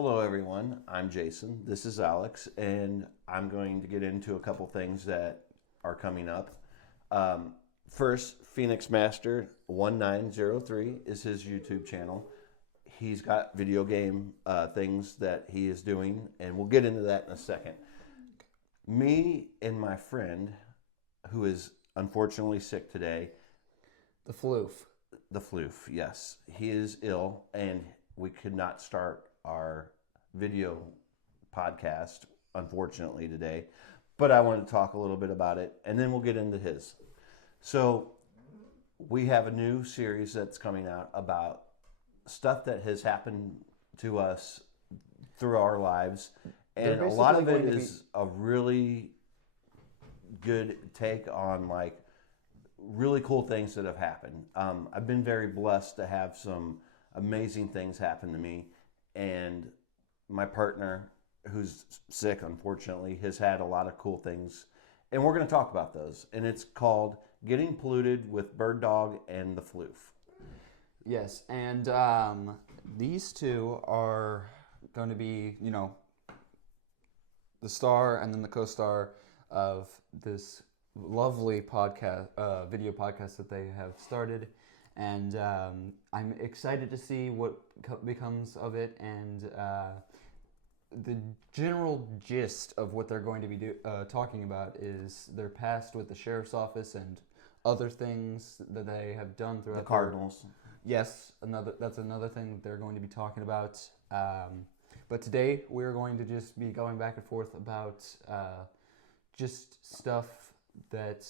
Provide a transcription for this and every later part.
Hello, everyone. I'm Jason. This is Alex, and I'm going to get into a couple things that are coming up. First, Phoenixmaster 1903 is his YouTube channel. He's got video game things that he is doing, and we'll get into that in a second. Me and my friend, who is unfortunately sick today, The Floof. the Floof, yes, he is ill, and we could not start our video podcast, unfortunately, today. But I want to talk a little bit about it, and then we'll get into his. So we have a new series that's coming out about stuff that has happened to us through our lives, and a lot of it is a really good take on like really cool things that have happened. I've been very blessed to have some amazing things happen to me, and my partner, who's sick, unfortunately, has had a lot of cool things, and we're going to talk about those. And it's called Getting Polluted with Bird Dog and the Floof. Yes, and these two are going to be, the star and then the co-star of this lovely podcast, video podcast that they have started. And I'm excited to see what becomes of it, and the general gist of what they're going to be talking about is their past with the sheriff's office and other things that they have done throughout the Cardinals. Yes, that's another thing that they're going to be talking about. But today we're going to just be going back and forth about just stuff that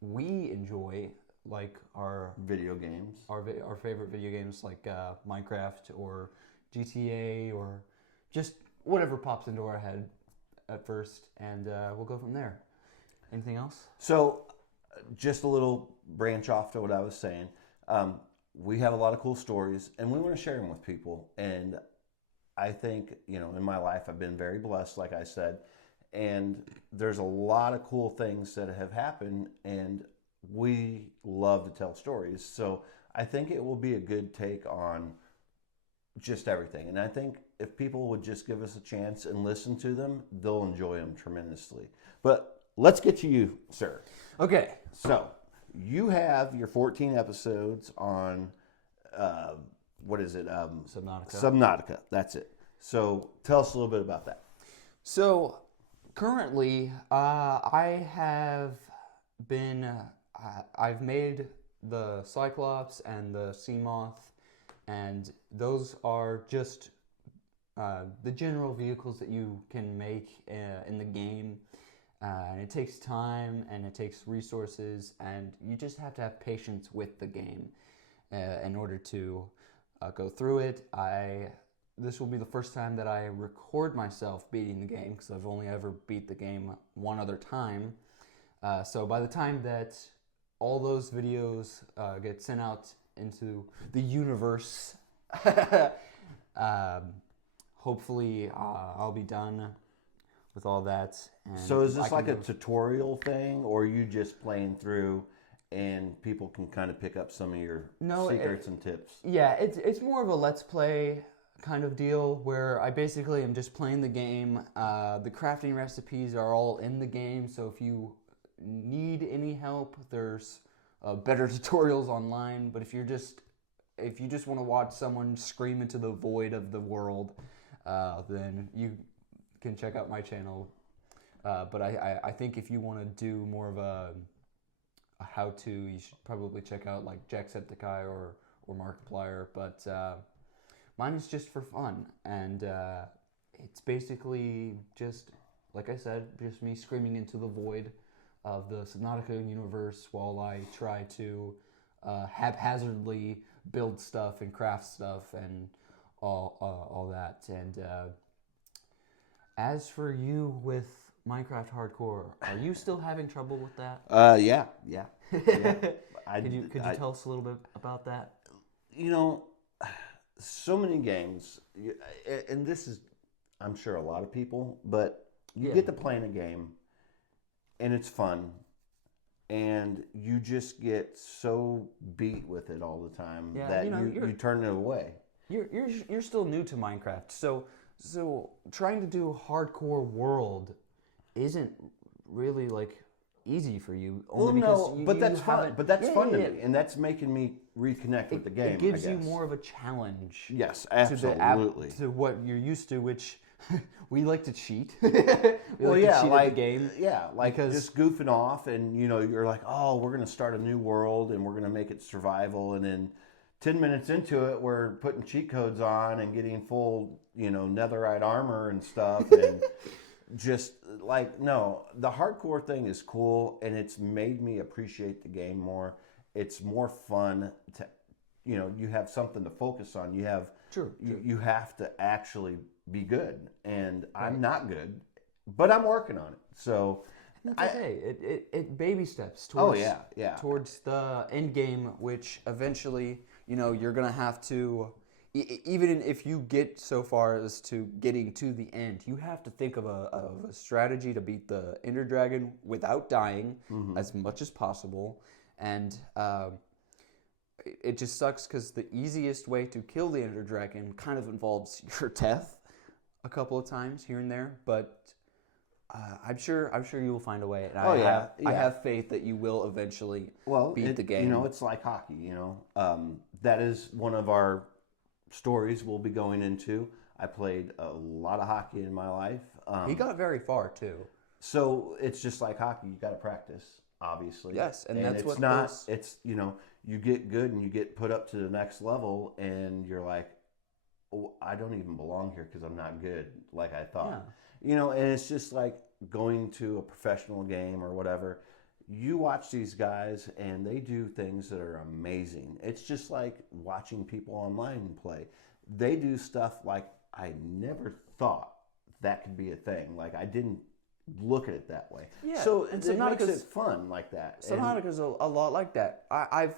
we enjoy, like our video games, our favorite video games, like Minecraft or GTA or just whatever pops into our head at first, and we'll go from there. Anything else? So, just a little branch off to what I was saying. We have a lot of cool stories, and we want to share them with people. And I think, in my life, I've been very blessed, like I said, and there's a lot of cool things that have happened, and we love to tell stories. So I think it will be a good take on just everything. And I think if people would just give us a chance and listen to them, they'll enjoy them tremendously. But let's get to you, sir. Okay. So you have your 14 episodes on, what is it? Subnautica. Subnautica, that's it. So tell us a little bit about that. So currently, I've made the Cyclops and the Sea Moth, and those are just the general vehicles that you can make in the game. And it takes time and it takes resources, and you just have to have patience with the game in order to go through it. This will be the first time that I record myself beating the game, because I've only ever beat the game one other time. So by the time that all those videos get sent out into the universe, hopefully I'll be done with all that. And so is this like a tutorial thing, or are you just playing through and people can kind of pick up some of your secrets and tips? Yeah, it's more of a let's play kind of deal, where I basically am just playing the game. The crafting recipes are all in the game, so if you need any help, there's better tutorials online. But if you just want to watch someone scream into the void of the world, then you can check out my channel. But I think if you want to do more of a how-to, you should probably check out like Jacksepticeye or Markiplier. But mine is just for fun, and it's basically just, like I said, just me screaming into the void of the Subnautica universe while I try to haphazardly build stuff and craft stuff and all that. And as for you with Minecraft Hardcore, are you still having trouble with that? Yeah. Could you tell us a little bit about that? So many games, and this is, I'm sure, a lot of people, but you get to playing a game, and it's fun, and you just get so beat with it all the time that you turn it away. You're still new to Minecraft, so So trying to do hardcore world isn't really like easy for you. Well, Only because no, but that's fun. haven't- But that's Yeah, fun yeah, to yeah. me, and that's making me reconnect with the game. It gives I you guess. more of a challenge. Yes, To the app, absolutely. to what you're used to, which we like to cheat. we like to cheat at the game. Yeah, like because- just goofing off, and you're like, oh, we're gonna start a new world, and we're gonna make it survival, and then 10 minutes into it, we're putting cheat codes on and getting full, netherite armor and stuff, and just like, no, the hardcore thing is cool, and it's made me appreciate the game more. It's more fun to, you have something to focus on. You have, True. you have to actually be good, and I'm not good, but I'm working on it. So It's okay. It baby steps towards towards the end game, which eventually you're gonna have to. Even if you get so far as to getting to the end, you have to think of a strategy to beat the Ender Dragon without dying as much as possible. And it just sucks because the easiest way to kill the Ender Dragon kind of involves your death a couple of times here and there. But I'm sure you will find a way. And I have faith that you will eventually beat the game. It's like hockey. That is one of our stories we'll be going into. I played a lot of hockey in my life. He got very far too. So it's just like hockey. You got to practice, obviously. Yes, and that's it's what not. It's you get good and you get put up to the next level, and you're like, oh, I don't even belong here because I'm not good like I thought. Yeah. And it's just like going to a professional game or whatever. You watch these guys and they do things that are amazing. It's just like watching people online play. They do stuff like I never thought that could be a thing. Like I didn't look at it that way. Yeah, so it makes it fun like that. Subnautica's a lot like that. I've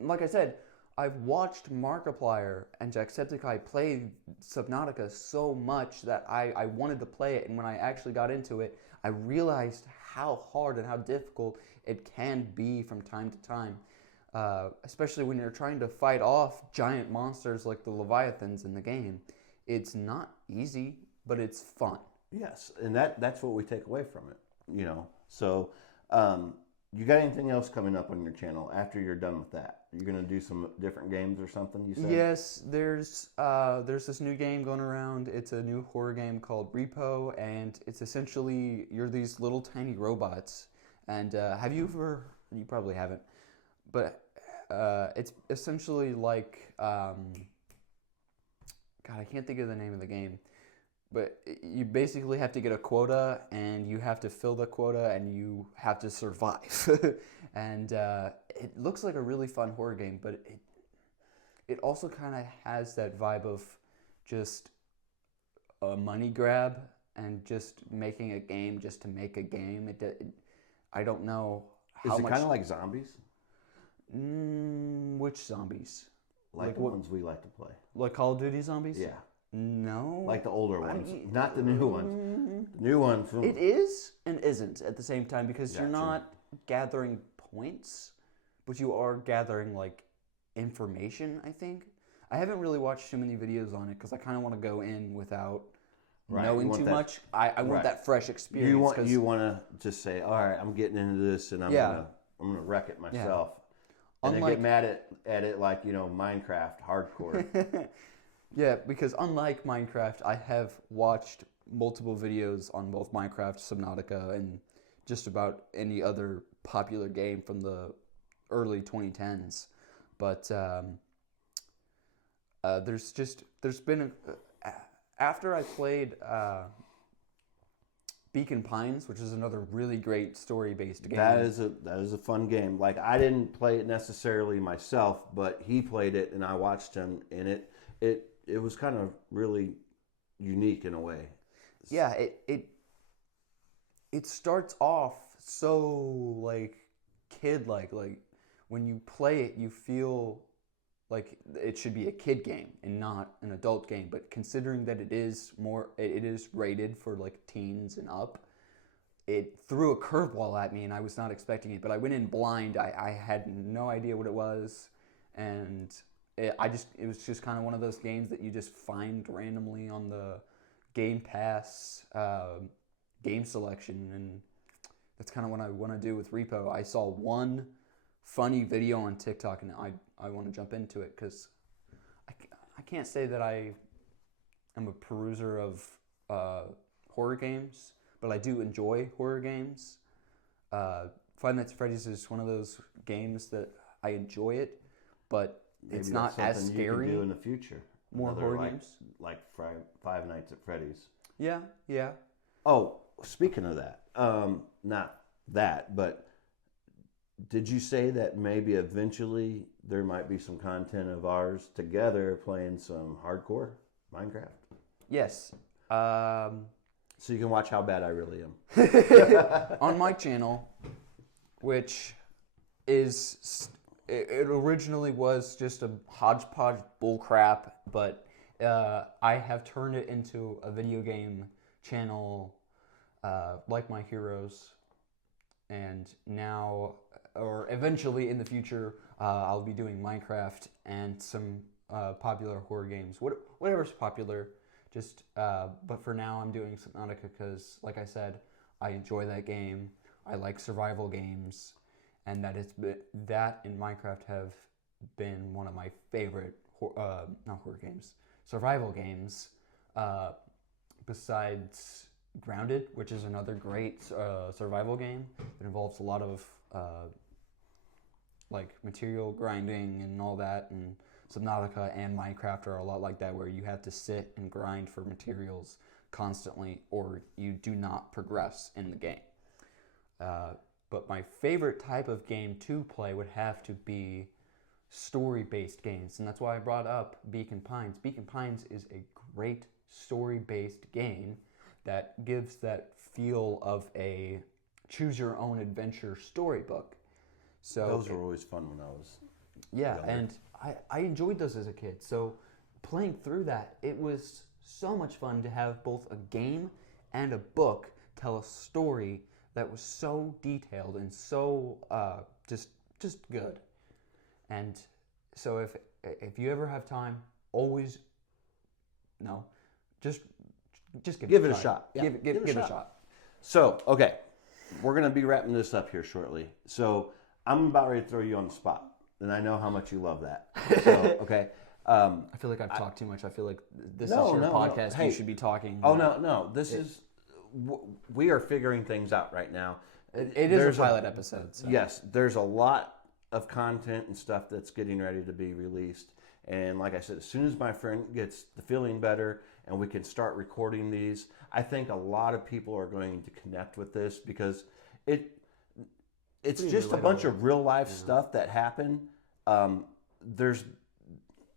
like I said, I've watched Markiplier and Jacksepticeye play Subnautica so much that I wanted to play it, and when I actually got into it, I realized how hard and how difficult it can be from time to time, especially when you're trying to fight off giant monsters like the Leviathans in the game. It's not easy, but it's fun. Yes, and that's what we take away from it, So, you got anything else coming up on your channel after you're done with that? You're gonna do some different games or something, you said? Yes, there's this new game going around. It's a new horror game called Repo, and it's essentially you're these little tiny robots. And have you ever? You probably haven't, but it's essentially like God, I can't think of the name of the game. But you basically have to get a quota, and you have to fill the quota, and you have to survive. And it looks like a really fun horror game, but it also kind of has that vibe of just a money grab and just making a game just to make a game. I don't know how much. Is it kind of like zombies? Which zombies? Like the ones we like to play. Like Call of Duty zombies? Yeah. No. Like the older ones, not the new ones. The new ones. It is and isn't at the same time because you're not gathering points, but you are gathering like information, I think. I haven't really watched too many videos on it because I kind of want to go in without knowing too much. I want that fresh experience. You want to just say, all right, I'm getting into this and I'm gonna wreck it myself. And then get mad at it like, Minecraft hardcore. Yeah, because unlike Minecraft, I have watched multiple videos on both Minecraft, Subnautica, and just about any other popular game from the early 2010s. But there's been after I played Beacon Pines, which is another really great story-based game. That is a fun game. Like I didn't play it necessarily myself, but he played it and I watched him, and it was kind of really unique in a way. Yeah, it starts off so like kid-like. Like when you play it, you feel like it should be a kid game and not an adult game. But considering that it is rated for like teens and up, it threw a curveball at me and I was not expecting it. But I went in blind. I had no idea what it was, and it was just kind of one of those games that you just find randomly on the Game Pass game selection, and that's kind of what I want to do with Repo. I saw one funny video on TikTok, and I want to jump into it because I can't say that I am a peruser of horror games, but I do enjoy horror games. Five Nights at Freddy's is one of those games that I enjoy it, but Maybe it's that's not as something scary. You can do in the future. More horror games, like Five Nights at Freddy's. Yeah. Oh, speaking of that, not that, but did you say that maybe eventually there might be some content of ours together playing some hardcore Minecraft? Yes. So you can watch how bad I really am. On my channel, which is, it originally was just a hodgepodge bullcrap, but I have turned it into a video game channel like my heroes, and now, or eventually in the future, I'll be doing Minecraft and some popular horror games, whatever's popular. Just, but for now, I'm doing Subnautica because, like I said, I enjoy that game. I like survival games, and that and Minecraft have been one of my favorite not horror games, survival games. Besides Grounded, which is another great survival game that involves a lot of like material grinding and all that, and Subnautica and Minecraft are a lot like that, where you have to sit and grind for materials constantly or you do not progress in the game. But my favorite type of game to play would have to be story-based games, and that's why I brought up Beacon Pines. Beacon Pines is a great story-based game that gives that feel of a choose-your-own-adventure storybook. So those were always fun when I was younger. And I enjoyed those as a kid. So playing through that, it was so much fun to have both a game and a book tell a story that was so detailed and so just good. And so if you ever have time, just give it a shot. Yeah, give it a shot. So, okay, we're going to be wrapping this up here shortly. So I'm about ready to throw you on the spot, and I know how much you love that. So, okay. I feel like I've talked too much. I feel like this is your podcast. Hey, you should be talking. Oh, no. We are figuring things out right now. It is a pilot episode. So. Yes, there's a lot of content and stuff that's getting ready to be released. And like I said, as soon as my friend gets the feeling better and we can start recording these, I think a lot of people are going to connect with this because it's just a bunch of real life stuff that happened. There's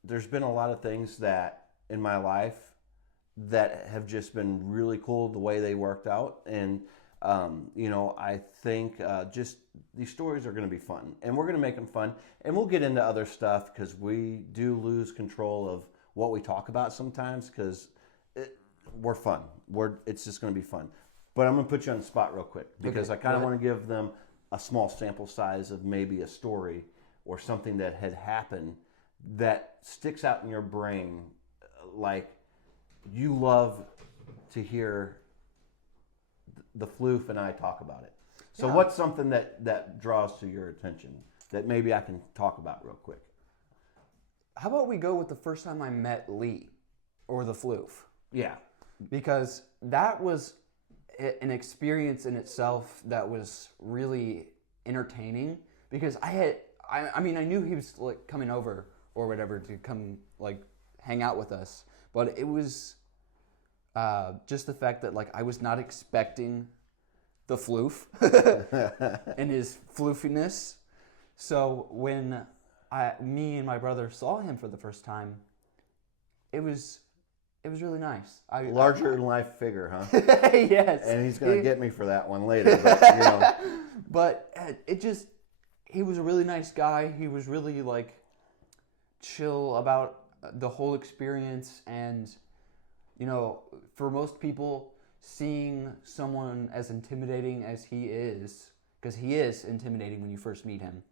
been a lot of things that in my life that have just been really cool the way they worked out, and I think just these stories are going to be fun, and we're going to make them fun, and we'll get into other stuff because we do lose control of what we talk about sometimes because we're fun. It's just going to be fun. But I'm going to put you on the spot real quick because I kind of want to give them a small sample size of maybe a story or something that had happened that sticks out in your brain, like you love to hear the Floof and I talk about it. So what's something that draws to your attention that maybe I can talk about real quick? How about we go with the first time I met Lee or the Floof? Yeah. Because that was an experience in itself that was really entertaining because I knew he was like coming over or whatever to come like hang out with us, but it was just the fact that like I was not expecting the Floof and his floofiness. So when me and my brother saw him for the first time, it was really nice. Larger than life figure, huh? Yes. And he's going to get me for that one later. But, But he was a really nice guy. He was really like chill about the whole experience. And, for most people, seeing someone as intimidating as he is, because he is intimidating when you first meet him,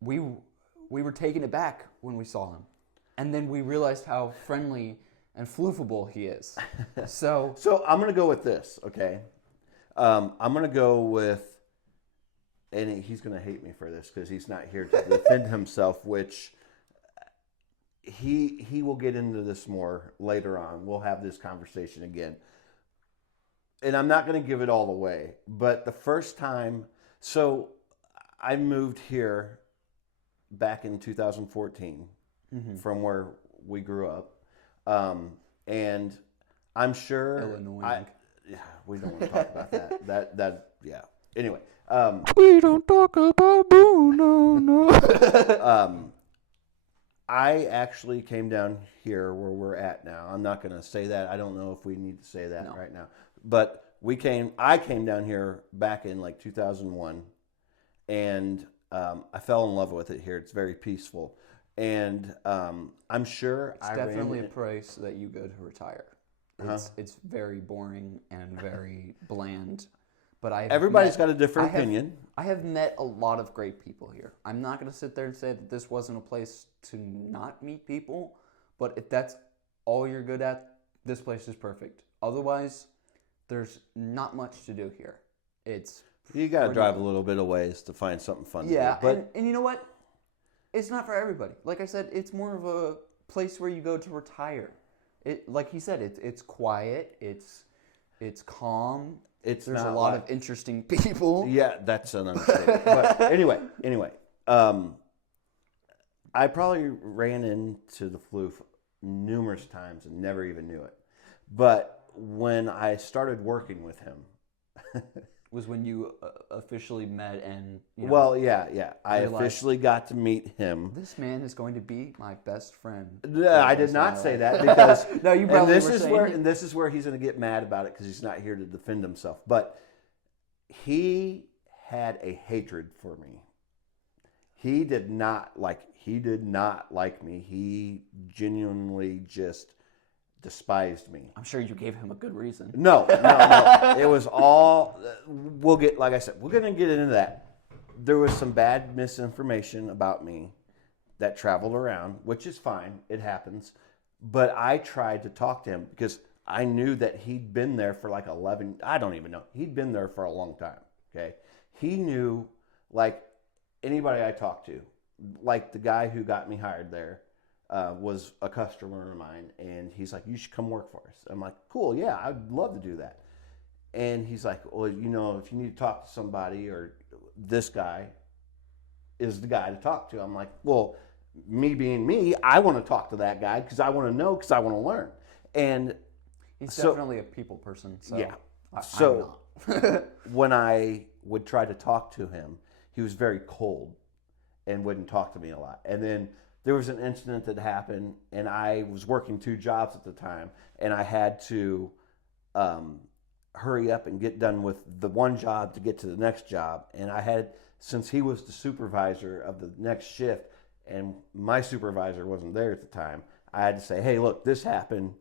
we we were taken aback when we saw him. And then we realized how friendly and floofable he is. So I'm going to go with this, okay? I'm going to go with, and he's going to hate me for this because he's not here to defend himself, which he will get into this more later on. We'll have this conversation again. And I'm not going to give it all away, but the first time, so I moved here back in 2014 from where we grew up. And I'm sure Illinois. we don't want to talk about that. Yeah. Anyway, we don't talk about Bruno, no. I actually came down here where we're at now. I'm not going to say that. I don't know if we need to say that right now. But I came down here back in like 2001, and I fell in love with it here. It's very peaceful. And I'm sure it's definitely a place that you go to retire. It's very boring and very bland. But everybody's got a different opinion. I have met a lot of great people here. I'm not going to sit there and say that this wasn't a place to not meet people. But if that's all you're good at, this place is perfect. Otherwise, there's not much to do here. You got to drive a little bit of ways to find something fun. Yeah, to do. And you know what? It's not for everybody. Like I said, it's more of a place where you go to retire. Like he said, it's quiet. It's calm. There's a lot of interesting people. Yeah, that's an understatement. But anyway, I probably ran into the Floof numerous times and never even knew it. But when I started working with him, was when you officially met and I officially got to meet him. This man is going to be my best friend. I did not say that because no, you probably and this is where he's going to get mad about it because he's not here to defend himself. But he had a hatred for me. He did not like me. He genuinely just despised me. I'm sure you gave him a good reason. No. It was all, like I said, we're going to get into that. There was some bad misinformation about me that traveled around, which is fine. It happens. But I tried to talk to him because I knew that he'd been there for like 11, I don't even know. He'd been there for a long time, okay? He knew, like, anybody I talked to, like the guy who got me hired there, was a customer of mine, and he's like, you should come work for us. I'm like, cool, yeah, I'd love to do that. And he's like, well, if you need to talk to somebody, or this guy is the guy to talk to. I'm like, well, me being me, I want to talk to that guy because I want to know, because I want to learn. And he's definitely a people person. So yeah. I'm not. When I would try to talk to him, he was very cold and wouldn't talk to me a lot. And then there was an incident that happened, and I was working 2 jobs at the time, and I had to hurry up and get done with the one job to get to the next job. And since he was the supervisor of the next shift, and my supervisor wasn't there at the time, I had to say, hey, look, this happened.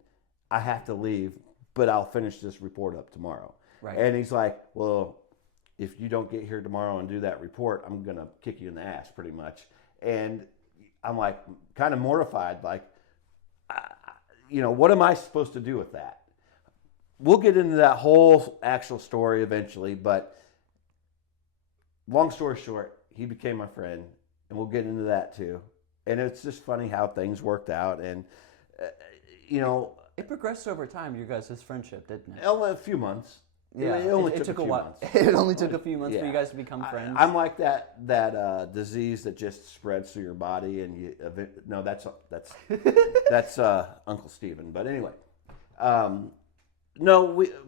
I have to leave, but I'll finish this report up tomorrow. Right. And he's like, well, if you don't get here tomorrow and do that report, I'm going to kick you in the ass pretty much. And I'm like, kind of mortified, like, what am I supposed to do with that? We'll get into that whole actual story eventually, but long story short, he became my friend, and we'll get into that too. And it's just funny how things worked out, and it progressed over time, your guys' friendship, didn't it? A few months. Yeah, it only took a while. It only took a few months for you guys to become friends. I'm like that disease that just spreads through your body, and that's Uncle Stephen. But anyway,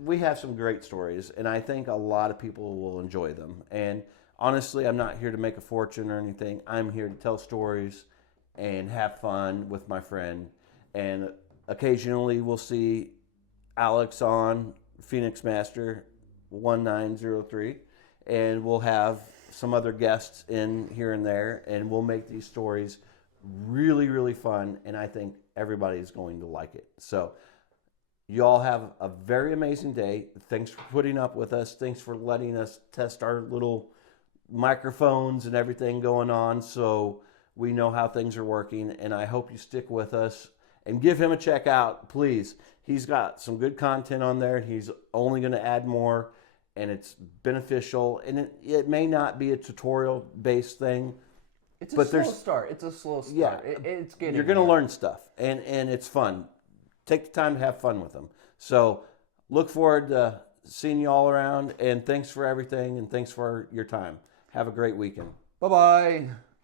we have some great stories, and I think a lot of people will enjoy them. And honestly, I'm not here to make a fortune or anything. I'm here to tell stories and have fun with my friend. And occasionally, we'll see Alex on Phoenixmaster 1903, and we'll have some other guests in here and there, and we'll make these stories really, really fun, and I think everybody's going to like it. So you all have a very amazing day. Thanks for putting up with us. Thanks for letting us test our little microphones and everything going on. So We know how things are working, and I hope you stick with us and give him a check out, please. He's got some good content on there. He's only going to add more, and it's beneficial. And it may not be a tutorial-based thing. It's a but slow there's start. It's a slow start. Yeah, It's getting you're going to there. learn stuff, and it's fun. Take the time to have fun with them. So look forward to seeing you all around, and thanks for everything, and thanks for your time. Have a great weekend. Bye-bye.